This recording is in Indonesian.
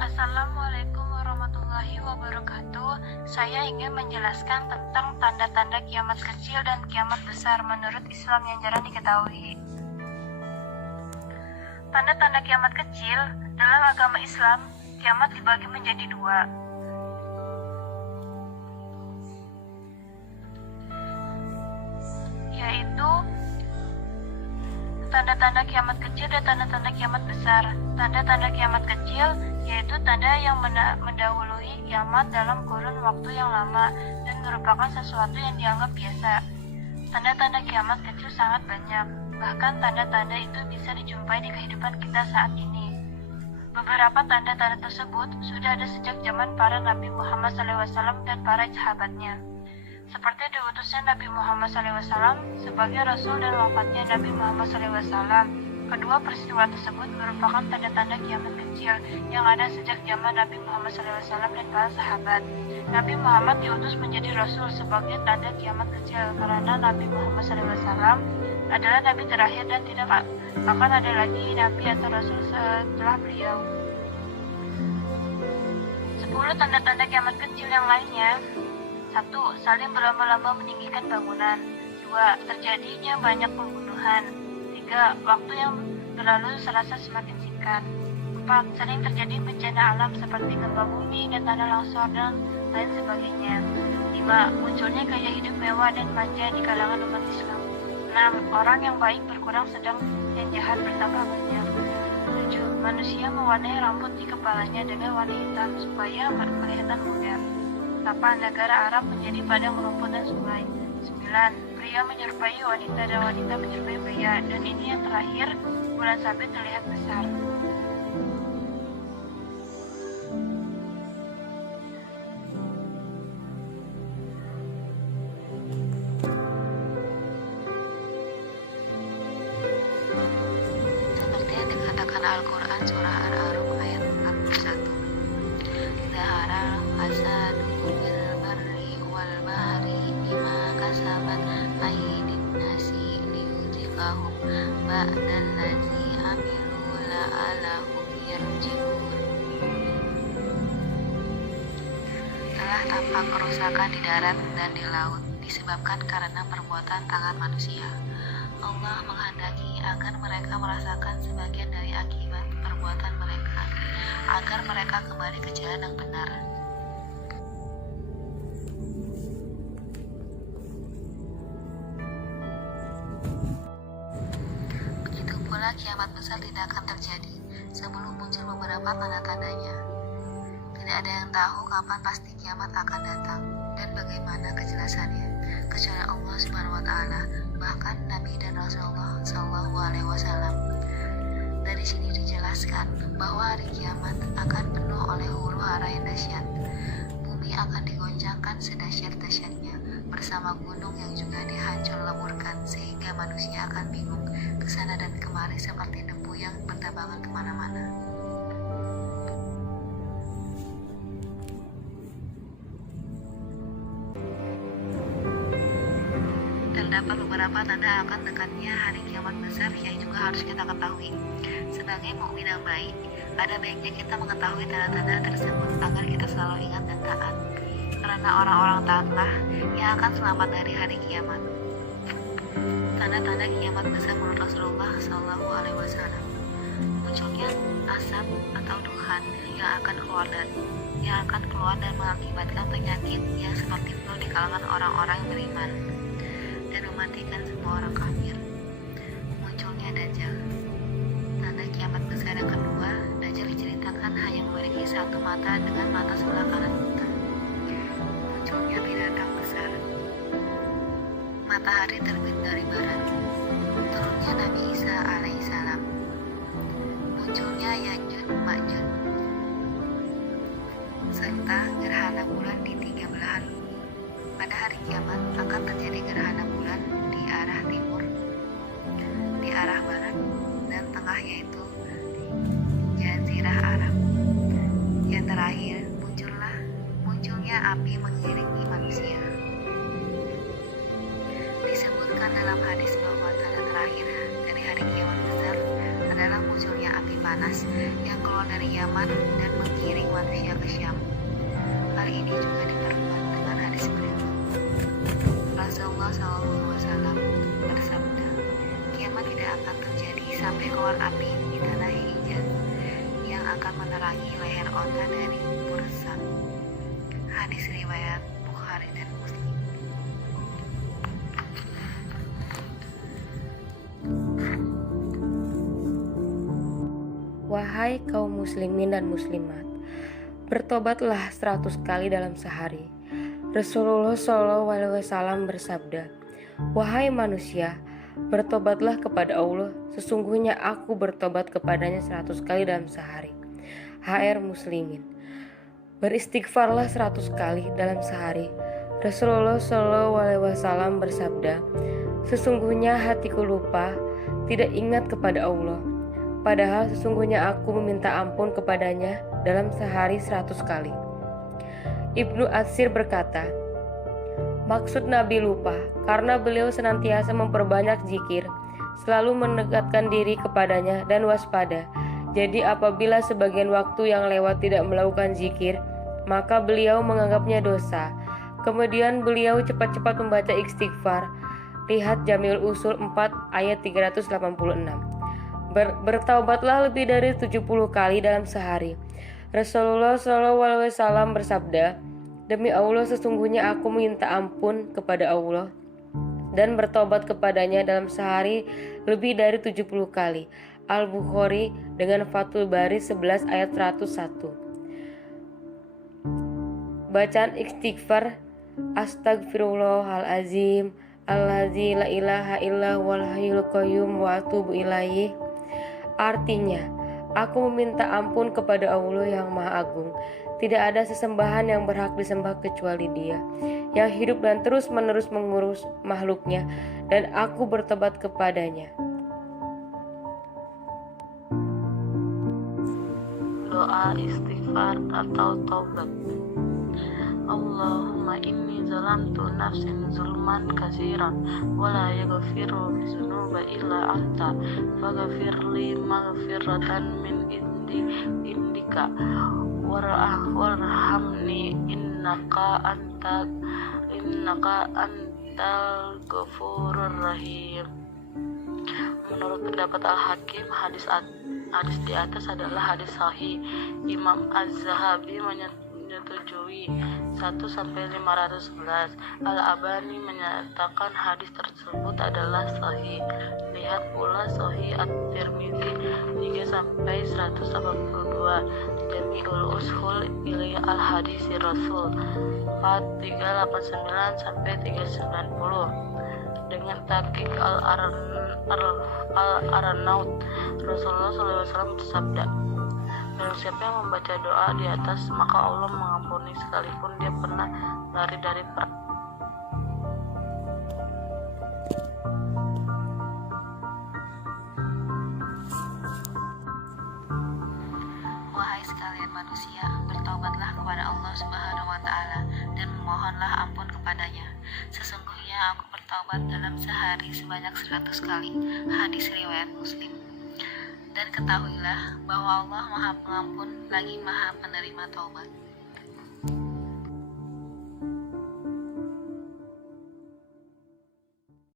Assalamualaikum warahmatullahi wabarakatuh. Saya ingin menjelaskan tentang tanda-tanda kiamat kecil dan kiamat besar menurut Islam yang jarang diketahui. Tanda-tanda kiamat kecil dalam agama Islam, kiamat dibagi menjadi dua, yaitu tanda-tanda kiamat kecil dan tanda-tanda kiamat besar. Tanda-tanda kiamat kecil yaitu tanda yang mendahului kiamat dalam kurun waktu yang lama dan merupakan sesuatu yang dianggap biasa. Tanda-tanda kiamat kecil sangat banyak, bahkan tanda-tanda itu bisa dijumpai di kehidupan kita saat ini. Beberapa tanda-tanda tersebut sudah ada sejak zaman para Nabi Muhammad SAW dan para sahabatnya. Seperti diutusnya Nabi Muhammad SAW sebagai Rasul dan wafatnya Nabi Muhammad SAW. Kedua peristiwa tersebut merupakan tanda-tanda kiamat kecil yang ada sejak zaman Nabi Muhammad SAW dan para sahabat. Nabi Muhammad diutus menjadi Rasul sebagai tanda kiamat kecil karena Nabi Muhammad SAW adalah Nabi terakhir dan tidak akan ada lagi Nabi atau Rasul setelah beliau. 10 tanda-tanda kiamat kecil yang lainnya. 1. Saling berlomba-lomba meninggikan bangunan. 2. Terjadinya banyak pembunuhan. 3. Waktu yang berlalu serasa semakin singkat. 4. Sering terjadi bencana alam seperti gempa bumi dan tanah longsor dan lain sebagainya. 5. Munculnya gaya hidup mewah dan manja di kalangan umat Islam. 6. Orang yang baik berkurang sedang yang jahat bertambah banyak. 7. Manusia mewarnai rambut di kepalanya dengan warna hitam supaya kelihatan muda. 8. Negara Arab menjadi padang rumput dan sungai. 9. Pria menyerupai wanita dan wanita menyerupai pria. Dan ini yang terakhir, bulan sabit terlihat besar. Seperti yang dikatakan Al-Quran surah Ar-A'raf ayat 41. Zahara hasad bil barri wal bahri bima kasabat aydin nasi liyuziqahum ba'dal ladzi amilu la'allahum yarji'un. Telah tampak kerusakan di darat dan di laut disebabkan karena perbuatan tangan manusia. Allah menghendaki agar mereka merasakan sebagian dari akibat perbuatan mereka, agar mereka kembali ke jalan yang benar. Begitu pula kiamat besar tidak akan terjadi sebelum muncul beberapa tanda-tandanya. Tidak ada yang tahu kapan pasti kiamat akan datang dan bagaimana kejelasannya, kecuali Allah Subhanahu wa Ta'ala, bahkan Nabi dan Rasulullah SAW. Dari sini dijelaskan bahwa hari kiamat akan penuh oleh huru-hara yang dahsyat. Bumi akan digoncangkan sedahsyat-dahsyatnya bersama gunung yang juga dihancur leburkan sehingga manusia akan bingung kesana dan kemari seperti debu yang bertabangan kemana-mana. Terdapat beberapa tanda akan dekatnya hari kiamat besar yang juga harus kita ketahui. Sebagai mukmin yang baik, ada baiknya kita mengetahui tanda-tanda tersebut agar kita selalu ingat dan taat. Karena orang-orang taatlah yang akan selamat dari hari kiamat. Tanda-tanda kiamat besar menurut Rasulullah SAW. Munculnya asap atau duhan yang akan keluar dan mengakibatkan penyakit yang seperti flu di kalangan orang-orang yang beriman dan mematikan semua orang kafir. Munculnya Dajjal. Tanda kiamat besar yang kedua, Dajjal diceritakan hanya memiliki satu mata dengan mata sebelah kanan buta. Munculnya binatang besar. Matahari terbit dari barat. Turunnya Nabi Isa alaihissalam. Munculnya Ya'juj Ma'juj. Serta gerhana bulan di 3 belahan bumi. Pada hari kiamat akan terjadi gerhana bulan di arah timur, di arah barat, dan tengah, yaitu Jazirah Arab. Yang terakhir, munculnya api mengiringi manusia. Disebutkan dalam hadis bahwa tanda terakhir dari hari kiamat besar adalah munculnya api panas yang keluar dari Yaman dan menggiring manusia ke Syam. Hal ini juga diperkuat dengan hadis berikut. Rasulullah SAW bersabda, kiamat tidak akan terjadi sampai keluar api di tanah Hijaz yang akan menerangi leher onta dari Bursa. Hadis riwayat Bukhari dan Muslim. Wahai kaum muslimin dan muslimat, bertobatlah 100 kali dalam sehari. Rasulullah SAW bersabda, wahai manusia, bertobatlah kepada Allah, sesungguhnya aku bertobat kepadanya 100 kali dalam sehari. HR muslimin, beristighfarlah 100 kali dalam sehari. Rasulullah SAW bersabda, sesungguhnya hatiku lupa, tidak ingat kepada Allah. Padahal sesungguhnya aku meminta ampun kepadanya dalam sehari 100 kali. Ibnu Atsir berkata, maksud Nabi lupa karena beliau senantiasa memperbanyak zikir, selalu mendekatkan diri kepadanya dan waspada. Jadi apabila sebagian waktu yang lewat tidak melakukan zikir, maka beliau menganggapnya dosa. Kemudian beliau cepat-cepat membaca istighfar. Lihat Jami'ul Usul 4 ayat 386. Bertaubatlah lebih dari 70 kali dalam sehari. Rasulullah SAW bersabda, demi Allah sesungguhnya aku minta ampun kepada Allah dan bertobat kepadanya dalam sehari lebih dari 70 kali. Al-Bukhari dengan Fathul Bari 11 ayat 101. Bacaan istighfar, astagfirullahalazim, allazi la ilaha illa wal hayyul qayyum wa atubu ilaihi. Artinya, aku meminta ampun kepada Allah yang Maha Agung. Tidak ada sesembahan yang berhak disembah kecuali Dia, yang hidup dan terus-menerus mengurus makhluknya, dan aku bertobat kepadanya. Doa istighfar atau taubat. Allahumma inni zalamtu nafsin zulman katsiran wa la yaghfiru dzunuba illa anta faghfirli maghfiratan min indika warhamni innaka antal ghafurur rahim. Menurut pendapat Al-Hakim, hadis di atas adalah hadis sahih. Imam Az-Zahabi menyetujui 1-511. Al-Albani menyatakan hadis tersebut adalah sahih. Lihat pula Sahih At-Tirmidzi 3-182, Jami'ul Ushul ila Al-Hadisi Rasul 4389-390 dengan tahqiq Al-Arnaut. Rasulullah SAW bersabda, barang siapa yang membaca doa di atas, maka Allah mengampuni sekalipun dia pernah lari dari perang. Wahai sekalian manusia, bertaubatlah kepada Allah Subhanahu wa Ta'ala dan memohonlah ampun kepadanya. Sesungguhnya aku bertaubat dalam sehari sebanyak 100 kali. Hadis riwayat Muslim. Dan ketahuilah bahwa Allah Maha Pengampun lagi Maha Penerima taubat.